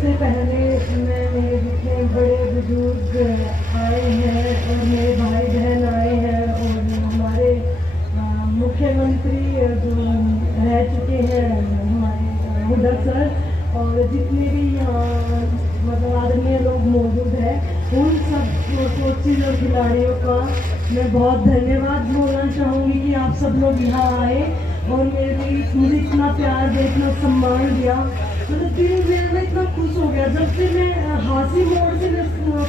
सबसे पहले मैं मेरे जितने बड़े बुजुर्ग आए हैं और मेरे भाई बहन आए हैं और हमारे मुख्यमंत्री जो रह चुके हैं हमारे हुड्डा सर और जितने भी मतलब आदरणीय लोग मौजूद हैं उन सब कोचेज और खिलाड़ियों का मैं बहुत धन्यवाद बोलना चाहूँगी कि आप सब लोग यहाँ आए और मुझे इतना प्यार दे, इतना सम्मान दिया। मतलब दिल में इतना खुश हो गया जब से मैं हासी मोड़ से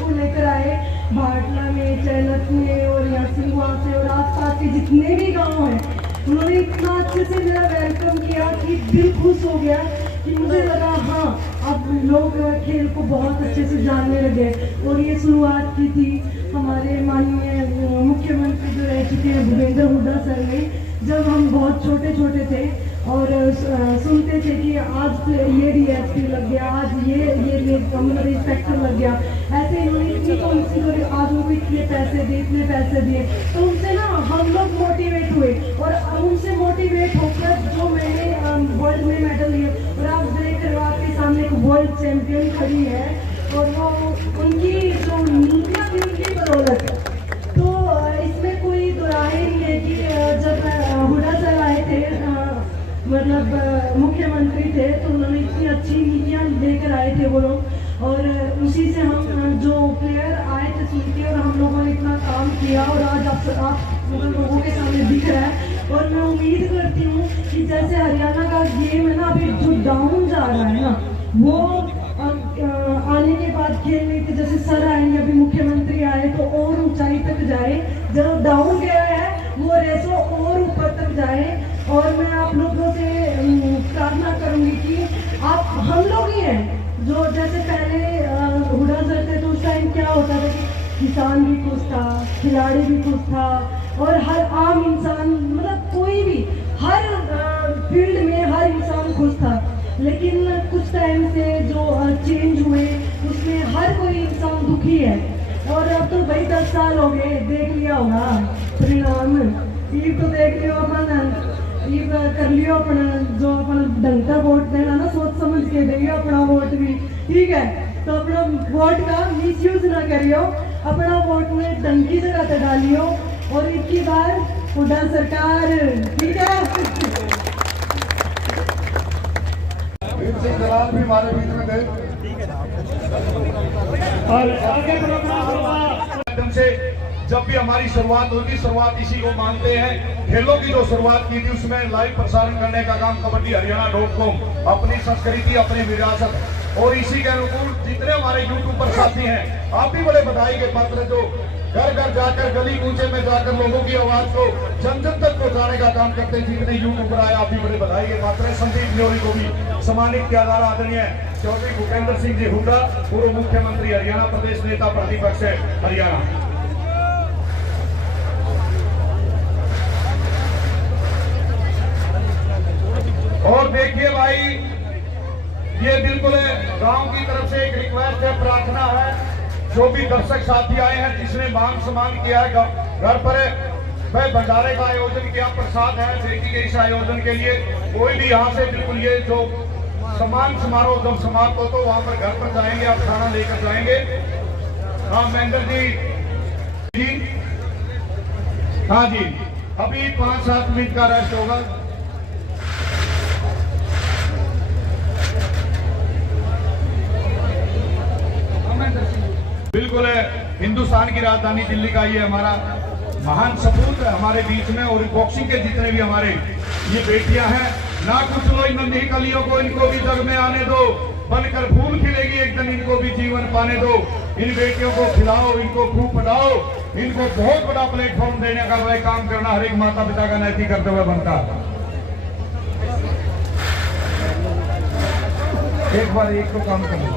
को लेकर आए भाटला में, चैनक में और यहाँ सिंगवा से और आसपास के जितने भी गांव हैं उन्होंने इतना अच्छे से मेरा वेलकम किया कि दिल खुश हो गया कि मुझे लगा हाँ अब लोग खेल को बहुत अच्छे से जानने लगे। और ये शुरुआत की थी हमारे माननीय मुख्यमंत्री जो रह चुके हैं भूपेंद्र हुड्डा सर ने, जब हम बहुत छोटे छोटे थे और सुनते थे कि आज ये डीएसपी लग गया, आज ये मतलब इंस्पेक्टर लग गया, ऐसे इन्होंने इतनी पॉलिसी करी, आज उनको इतने पैसे दिए तो उनसे ना हम लोग मोटिवेट हुए और उनसे मोटिवेट होकर जो मैंने वर्ल्ड में मेडल लिए और आप देख रहे हो आपके सामने एक वर्ल्ड चैंपियन खड़ी है और वो उनकी जो नीतियाँ थी उनकी बदौलत है। तो इसमें कोई दुराहे नहीं है कि जब हुड्डा सर आए थे मतलब मुख्यमंत्री थे तो उन्होंने इतनी अच्छी नीतियाँ लेकर आए थे वो लोग और उसी से हम जो प्लेयर आए थे सुन के और हम लोगों ने इतना काम किया और आज आप मतलब लोगों के सामने दिख रहा है। और मैं उम्मीद करती हूँ कि जैसे हरियाणा का गेम है ना अभी जो डाउन जा रहा है ना वो आने के बाद खेलने के जैसे सर आएंगे अभी मुख्यमंत्री आए तो और ऊंचाई तक जाए, जो डाउन गया है वो रेसो और ऊपर तक जाए। और मैं आप लोगों से प्रार्थना करूंगी कि आप हम लोग ही हैं जो जैसे पहले हुड्डा सर थे तो उस टाइम क्या होता था कि किसान भी खुश था, खिलाड़ी भी खुश था और हर आम इंसान मतलब कोई भी हर फील्ड में हर इंसान खुश था। लेकिन कुछ टाइम से जो चेंज हुए उसमें हर कोई इंसान दुखी है और अब तो भाई 10 साल हो गए देख लिया होगा परिणाम, ये तो देख लियो अपन ये कर लियो अपना जो अपन ढंग का वोट देना ना सोच समझ के देंगे अपना वोट भी, ठीक है। तो अपना वोट का मिसयूज ना करियो, अपना वोट में ढंग की जगह पे डालियो और इतनी बार हुड्डा सरकार, ठीक है। भी हमारे बीच में गए और आगे माध्यम से जब भी हमारी शुरुआत होगी, शुरुआत इसी को मानते हैं। खेलों की जो शुरुआत की थी उसमें लाइव प्रसारण करने का काम कबड्डी हरियाणा.com अपनी संस्कृति अपनी विरासत और इसी के अनुकूल जितने हमारे यूट्यूब पर साथी हैं आप भी बड़े बधाई के पात्र जो घर घर जाकर गली कूचे में जाकर लोगों की आवाज को जन जन तक पहुंचाने का काम करते हैं। जितने यूट्यूबर आए आप भी बड़े बधाई के पात्र हैं। संदीप न्योरी को भी सम्मानित किया जा रहा आदरणीय चौधरी भूपेंद्र सिंह जी हुड्डा पूर्व मुख्यमंत्री हरियाणा, प्रदेश नेता प्रतिपक्ष हरियाणा। और देखिए भाई ये बिल्कुल गांव की तरफ से एक रिक्वेस्ट है, प्रार्थना है, जो भी दर्शक साथी आए हैं जिसने मान सम्मान किया है घर पर वह भंडारे का आयोजन किया, प्रसाद है बेटी के इस आयोजन के लिए कोई भी यहाँ से बिल्कुल ये जो सम्मान समारोह जब समाप्त हो तो वहां पर घर पर जाएंगे, आप खाना लेकर जाएंगे। हाँ महेंद्र जी, हाँ जी अभी 5-7 मिनट का रेस्ट होगा। बिल्कुल हिंदुस्तान की राजधानी दिल्ली का ये हमारा महान सपूत है हमारे बीच में और बॉक्सिंग के जितने भी हमारे ये बेटियां हैं, ना कुछ लो इन नन्ही कलियों को, इनको भी जग में आने दो, बनकर फूल खिलेगी एक दिन, इनको भी जीवन पाने दो। इन बेटियों को खिलाओ, इनको खूब पढ़ाओ, इनको बहुत बड़ा प्लेटफॉर्म देने का वह काम करना हर एक माता पिता का नैतिक कर्तव्य बनता है। एक बार एक को काम करो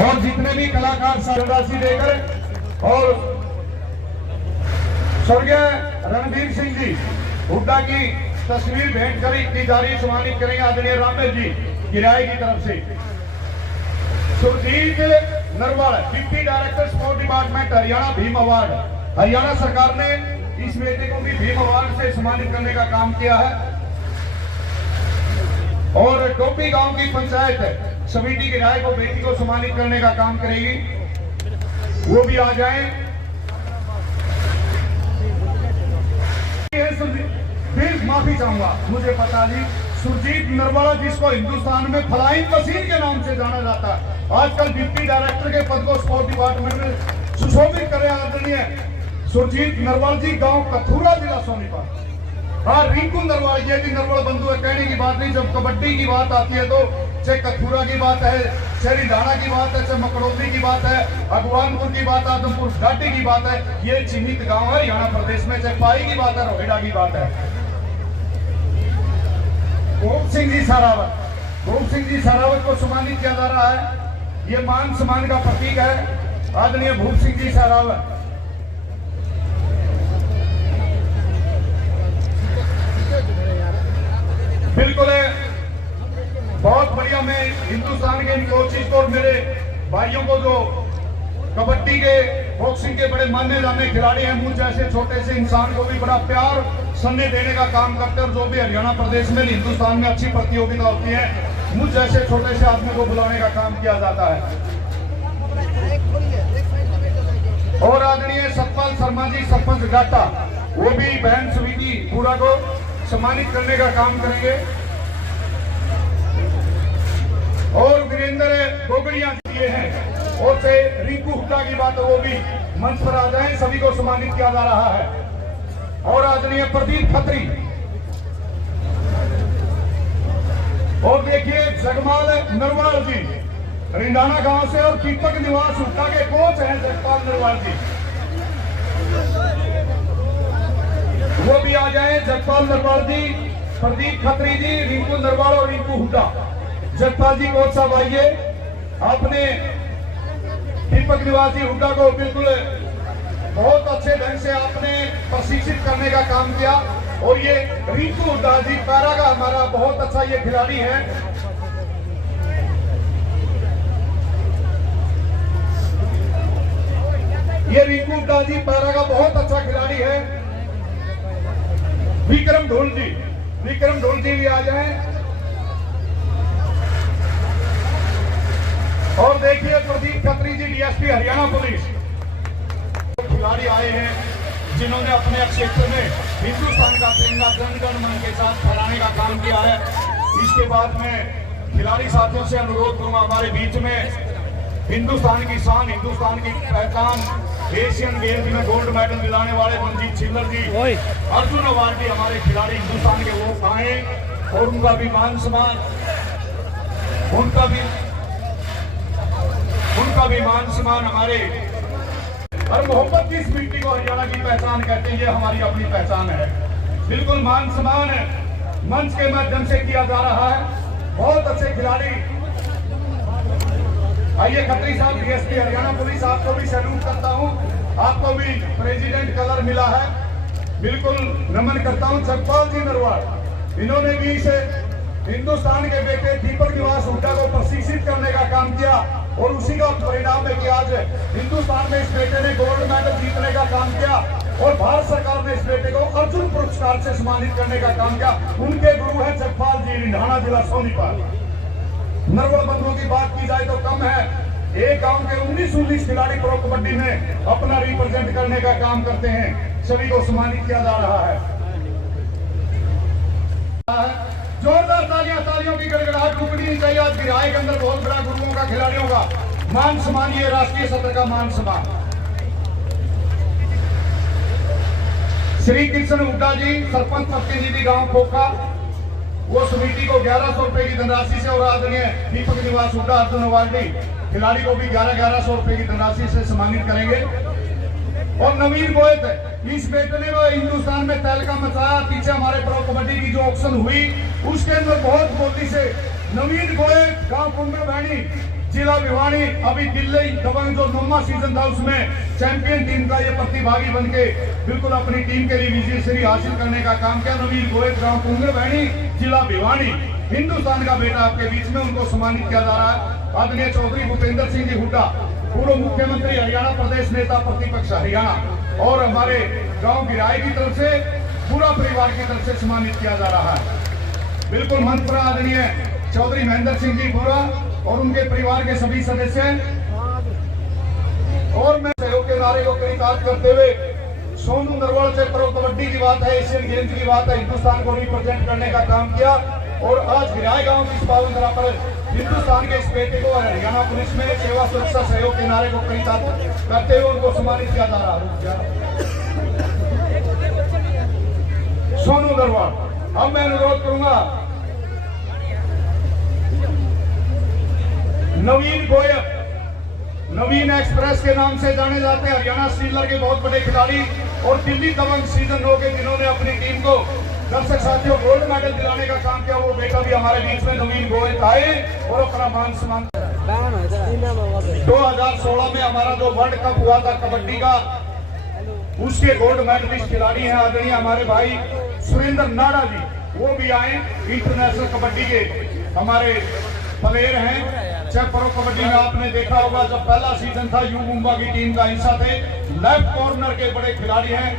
और जितने भी कलाकार राशि देकर और स्वर्गीय रणवीर सिंह जी हुड्डा की तस्वीर भेंट कर इतनी जारी सम्मानित करेंगे आदरणीय रामेश जी किराए की तरफ से। Surjeet Narwal deputy director sport department Haryana Bhim award, Haryana सरकार ने इस बेटे को भी भीम अवार्ड से सम्मानित करने का काम किया है। और टोपी गांव की पंचायत समिति की राय को बेटी को सम्मानित करने का काम करेगी, वो भी आ जाएं। फिर माफी चाहूंगा, मुझे पता नहीं सुरजीत नरवाला जिसको हिंदुस्तान में फ्लाइंग मशीन के नाम से जाना जाता है, आजकल डिप्टी डायरेक्टर के पद को स्पोर्ट डिपार्टमेंट में सुशोभित करे आदरणीय सुरजीत नरवाल जी, गांव कथुरा, जिला सोनीपत। हाँ, रिंकू नरवाल, ये भी नरवाल बंधु है, कहने की बात नहीं। जब कबड्डी की बात आती है तो चाहे कथुरा की बात है, चाहे रिंडाना की बात है, चाहे मकड़ौली की बात है, अगवानपुर की बात, आदमपुर घाटी की बात है, ये चिन्हित गांव है हरियाणा प्रदेश में। चाहे पाई की बात है, रोहिड़ा की बात है। गोप सिंह जी सारावत को सम्मानित किया जा रहा है। ये मान सम्मान का प्रतीक है, आदरणीय भूप सिंह जी सारावत। बिल्कुल है, बहुत बढ़िया। मैं हिंदुस्तान के इन कोचिज को और मेरे भाइयों को जो कबड्डी के, बॉक्सिंग के बड़े माने जाने खिलाड़ी हैं, मुझ जैसे छोटे से इंसान को भी बड़ा प्यार सन्ने देने का काम करते हैं। और जो भी हरियाणा प्रदेश में, हिंदुस्तान में अच्छी प्रतियोगिता होती है, मुझ जैसे छोटे से आदमी को बुलाने का काम किया जाता है। और आदरणीय सतपाल शर्मा जी, सरपंच घाटा, वो भी बहन समिति पूरा को सम्मानित करने का काम करेंगे। और वीरेंद्र गोगड़िया दिए हैं, और से रिंकू हुड्डा की बात है, वो भी मंच पर आ जाएं, सभी को सम्मानित किया जा रहा है। और आदरणीय प्रदीप खत्री, और देखिए जगमाल नरवाल जी, रिंडाना गांव से, और दीपक निवास हुड्डा के कोच हैं जगपाल नरवाल जी, वो भी आ जाए। जगपाल नरवाल जी, प्रदीप खत्री जी, रिंकू नरवाल और रिंकू हुड्डा। जगपाल जी कोच साहब आइए। आपने दीपक निवासी हुड्डा को बिल्कुल बहुत अच्छे ढंग से आपने प्रशिक्षित करने का काम किया। और ये रिंकू हुड्डा जी पैरा का हमारा बहुत अच्छा ये खिलाड़ी है। ये रिंकू हुड्डा जी पैरा का बहुत अच्छा खिलाड़ी है। विक्रम ढोल जी भी आ जाएं। और देखिए प्रदीप खत्री जी, डीएसपी हरियाणा पुलिस। खिलाड़ी आए हैं जिन्होंने अपने क्षेत्र में हिंदुस्तान का तिरंगा जन गण मन के साथ फहराने का काम किया है। इसके बाद में खिलाड़ी साथियों से अनुरोध करूंगा, हमारे बीच में हिंदुस्तान की शान, हिंदुस्तान की पहचान, एशियन गेम्स में गोल्ड मेडल दिलाने वाले मनजीत छिल्लर जी, अर्जुन अवार्डी हमारे खिलाड़ी हिंदुस्तान के वो आए, और उनका भी मान सम्मान, उनका भी मान सम्मान हमारे। और मोहब्बत की इस मिट्टी को हरियाणा की पहचान कहते हैं, ये हमारी अपनी पहचान है। बिल्कुल मान सम्मान मंच के माध्यम से किया जा रहा है। बहुत अच्छे खिलाड़ी। आइए खत्री साहब, डीएसपी हरियाणा पुलिस, आपको भी सैल्यूट करता हूं। आपको भी प्रेसिडेंट कलर मिला है, बिल्कुल नमन करता हूं। जगपाल जी नरवाल, इन्होंने भी इसे हिंदुस्तान के बेटे दीपक निवास हुड्डा को प्रशिक्षित करने का काम किया, और उसी का परिणाम है कि आज हिंदुस्तान में इस बेटे ने गोल्ड मेडल जीतने का काम किया, और भारत सरकार ने इस बेटे को अर्जुन पुरस्कार से सम्मानित करने का काम किया। उनके गुरु हैं जगपाल जी, रिंडाना जिला सोनीपत। नरवाल बंधुओं की बात की जाए तो कम है। एक गांव के 19 खिलाड़ी प्रो कबड्डी में अपना रिप्रेजेंट करने का काम करते हैं, सभी को सम्मानित किया जा रहा है। जोरदार तालियों की गड़गड़ाहट रुकनी नहीं चाहिए। आज गिराए के अंदर बहुत बड़ा गुरुओं का, खिलाड़ियों का मान सम्मान, ये राष्ट्रीय सत्र का मान सम्मान। श्री कृष्ण हुड्डा जी, सरपंच प्रतिनिधि गांव खोखा, वो समिति को 1100 रुपए की धनराशि से, और आदरणीय दीपक निवास हुड्डा, अर्जुन अवार्डी खिलाड़ी को भी 1100 रुपए की धनराशि से सम्मानित करेंगे। और नवीन गोयत, इस बेटे ने वो हिंदुस्तान में तहलका मचाया। पीछे हमारे प्रो कबड्डी की जो ऑक्शन हुई, उसके अंदर बहुत बोली से नवीन गोयत, गांव कुंडा बहनी, जिला भिवानी, अभी दिल्ली दबंग जो 9वां सीजन था उसमें चैंपियन टीम का ये प्रतिभागी बनके बिल्कुल अपनी टीम के लिए विजय श्री हासिल करने का काम किया। नवीन गोयत, गांव कुंडा बहनी, जिला भिवानी, हिंदुस्तान का बेटा आपके बीच में, उनको सम्मानित किया जा रहा है। आदरणीय चौधरी भूपेंद्र सिंह जी हुड्डा, पूर्व मुख्यमंत्री हरियाणा प्रदेश, नेता प्रतिपक्ष हरियाणा, और हमारे गांव गिराए की तरफ से, पूरा परिवार की तरफ से सम्मानित किया जा रहा है। बिल्कुल मंच पर आदरणीय चौधरी महेंद्र सिंह जी पूरा और उनके परिवार के सभी सदस्य, और मैं सहयोग के नारे को कृतार्थ करते हुए सोनू नरवाल से प्रो कबड्डी की बात है, एशियन गेम्स की बात है, हिंदुस्तान को रिप्रेजेंट करने का काम किया और आज गिराए गांव की इस पावन धरा पर हिंदुस्तान के इस बेटे को हरियाणा पुलिस में सेवा सुरक्षा सहयोग के नारे को कृतार्थ करते हुए उनको सम्मानित किया जा रहा है। सोनू नरवाल। अब मैं अनुरोध करूंगा नवीन गोयल, नवीन एक्सप्रेस के नाम से जाने जाते हैं, हरियाणा स्टीलर के बहुत बड़े खिलाड़ी और दिल्ली दबंग सीजन 9 के जिन्होंने अपनी टीम को दर्शक साथियों गोल्ड मेडल दिलाने का काम किया, वो बेटा भी हमारे बीच में नवीन गोयल आए और अपना मान सम्मान। 2016 में हमारा जो वर्ल्ड कप हुआ था कबड्डी का, उसके गोल्ड मेडलिस्ट खिलाड़ी हैं आदरणीय हमारे भाई सुरेंद्र नाड़ा जी, वो भी आए। इंटरनेशनल कबड्डी के हमारे प्लेयर हैं। चाहे प्रो कबड्डी में आपने देखा होगा जब पहला सीजन था यू मुंबा की टीम का हिस्सा थे, लेफ्ट कॉर्नर के बड़े खिलाड़ी हैं,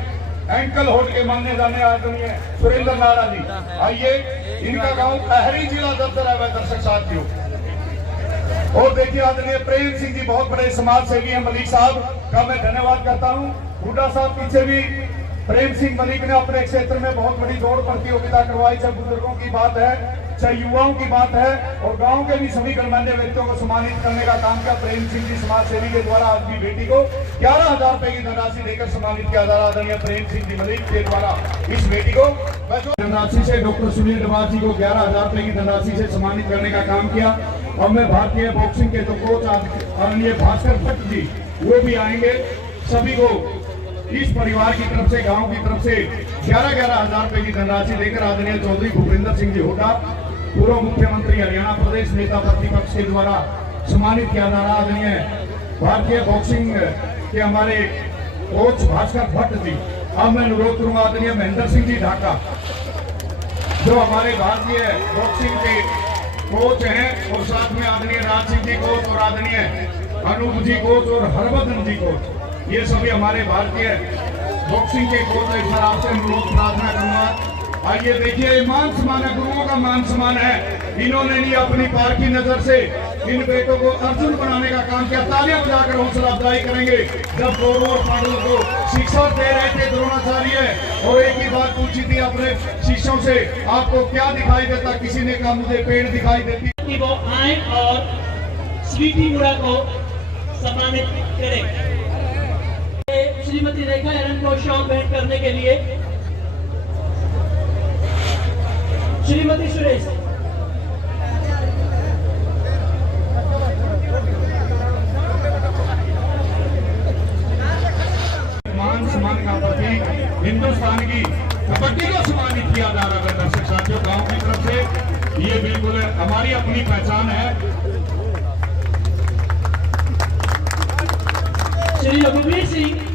एंकल होल्ड के मानने जाने आदरणीय सुरेंद्र नाड़ा जी। आइए, इनका गांव कहरी जिला दफ्तर है दर्शक साथियों। और देखिए आदरणीय प्रेम सिंह जी बहुत बड़े समाज सेवी हैं, मलिक साहब का मैं धन्यवाद करता हूँ। हुड्डा साहब पीछे भी प्रेम सिंह मलिक ने अपने क्षेत्र में बहुत बड़ी दौड़ प्रतियोगिता करवाई, चाहे बुजुर्गों की बात है चाहे युवाओं की बात है, और गांव के भी सभी गणमान्य व्यक्तियों को सम्मानित करने का काम किया। प्रेम सिंह जी समाज सेवी के द्वारा आज भी बेटी को 11,000 रुपए की धनराशि देकर सम्मानित किया जा रहा है। आदरणीय प्रेम सिंह जी मलिक के द्वारा इस बेटी को धनराशि से डॉक्टर सुनील डबार जी को 11,000 रुपए की धनराशि से सम्मानित करने का काम किया। और मैं भारतीय बॉक्सिंग के जो कोच आदरणीय भास्कर भट्ट जी, वो भी आएंगे। सभी को इस परिवार की तरफ से, गांव की तरफ से 11,000 रुपए की धनराशि देकर आदरणीय चौधरी भूपेंद्र सिंह जी हुड्डा, पूर्व मुख्यमंत्री हरियाणा प्रदेश नेता प्रतिपक्ष के द्वारा सम्मानित किया जा रहा। आदरणीय भारतीय बॉक्सिंग के हमारे कोच भास्कर भट्ट जी। अब मैं अनुरोध करूंगा आदरणीय महेंद्र सिंह जी ढाका, जो हमारे भारतीय बॉक्सिंग के कोच हैं, और साथ में आदरणीय राज सिंह जी कोच और आदरणीय अनूप जी कोच और हरभजन जी कोच, ये सभी हमारे भारतीय बॉक्सिंग के कोच हैं। सर आपसे अनुरोध प्रार्थना करूंगा, आइए देखिए मान सम्मान है, गुरुओं का मान सम्मान है। इन्होंने नहीं अपनी पार की नजर से इन बेटों को अर्जुन बनाने का काम किया। तालियां बजाकर हौसला अफजाई करेंगे। जब कौरवों और पांडवों को शिक्षा दे रहे थे द्रोणाचार्य, और एक ही बात पूछी थी अपने शिष्यों से, आपको क्या दिखाई देता? किसी ने कहा मुझे पेड़ दिखाई देती। कि वो आए और स्वीटी मुड़ा को सम्मानित करें। श्रीमती रेखा एरन को शॉल भेंट करने के लिए श्रीमती सुरेश। मान सम्मान का प्रतीक हिंदुस्तान की कबड्डी को सम्मानित किया जा रहा है दर्शक साथियों गांव की तरफ से। ये बिल्कुल हमारी अपनी पहचान है। श्री रघुवीर सिंह